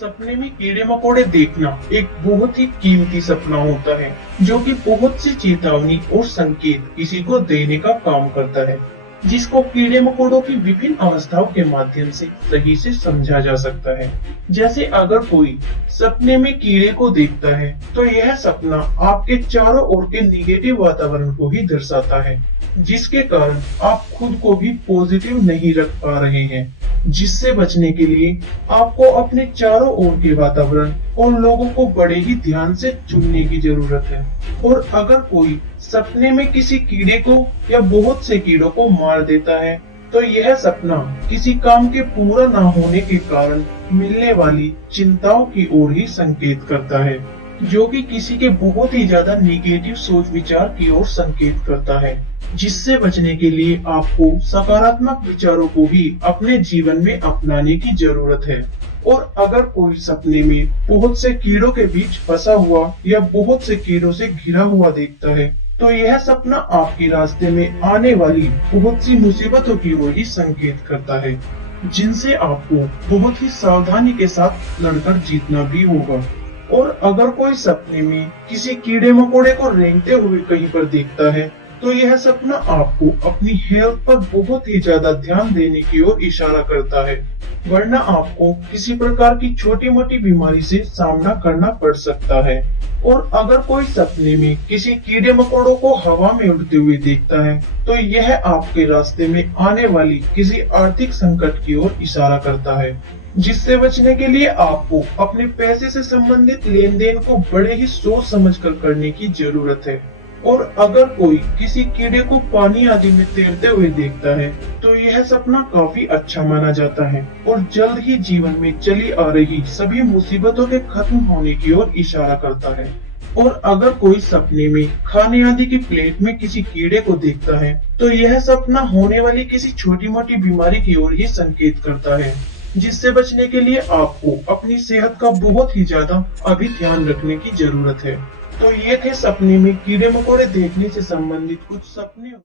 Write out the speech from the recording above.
सपने में कीड़े मकोड़े देखना एक बहुत ही कीमती सपना होता है, जो कि बहुत सी चेतावनी और संकेत किसी को देने का काम करता है, जिसको कीड़े मकोड़ों की विभिन्न अवस्थाओं के माध्यम से सही से समझा जा सकता है। जैसे अगर कोई सपने में कीड़े को देखता है, तो यह सपना आपके चारों ओर के निगेटिव वातावरण को ही दर्शाता है, जिसके कारण आप खुद को भी पॉजिटिव नहीं रख पा रहे हैं। जिससे बचने के लिए आपको अपने चारों ओर के वातावरण और लोगों को बड़े ही ध्यान से चुनने की जरूरत है। और अगर कोई सपने में किसी कीड़े को या बहुत से कीड़ों को मार देता है, तो यह सपना किसी काम के पूरा न होने के कारण मिलने वाली चिंताओं की ओर ही संकेत करता है, जो कि किसी के बहुत ही ज्यादा निगेटिव सोच विचार की ओर संकेत करता है। जिससे बचने के लिए आपको सकारात्मक विचारों को ही अपने जीवन में अपनाने की जरूरत है। और अगर कोई सपने में बहुत से कीड़ों के बीच फंसा हुआ या बहुत से कीड़ों से घिरा हुआ देखता है, तो यह सपना आपके रास्ते में आने वाली बहुत सी मुसीबतों की ओर ही संकेत करता है, जिनसे आपको बहुत ही सावधानी के साथ लड़कर जीतना भी होगा। और अगर कोई सपने में किसी कीड़े मकोड़े को रेंगते हुए कहीं पर देखता है, तो यह सपना आपको अपनी हेल्थ पर बहुत ही ज्यादा ध्यान देने की ओर इशारा करता है, वरना आपको किसी प्रकार की छोटी मोटी बीमारी से सामना करना पड़ सकता है। और अगर कोई सपने में किसी कीड़े मकोड़ों को हवा में उड़ते हुए देखता है, तो यह आपके रास्ते में आने वाली किसी आर्थिक संकट की ओर इशारा करता है, जिससे बचने के लिए आपको अपने पैसे से संबंधित लेन देन को बड़े ही सोच समझ कर करने की जरूरत है। और अगर कोई किसी कीड़े को पानी आदि में तैरते हुए देखता है, तो यह सपना काफी अच्छा माना जाता है और जल्द ही जीवन में चली आ रही सभी मुसीबतों के खत्म होने की ओर इशारा करता है। और अगर कोई सपने में खाने आदि की प्लेट में किसी कीड़े को देखता है, तो यह सपना होने वाली किसी छोटी मोटी बीमारी की ओर ही संकेत करता है, जिससे बचने के लिए आपको अपनी सेहत का बहुत ही ज्यादा अभी ध्यान रखने की जरूरत है। तो ये थे सपने में कीड़े मकोड़े देखने से संबंधित कुछ सपने।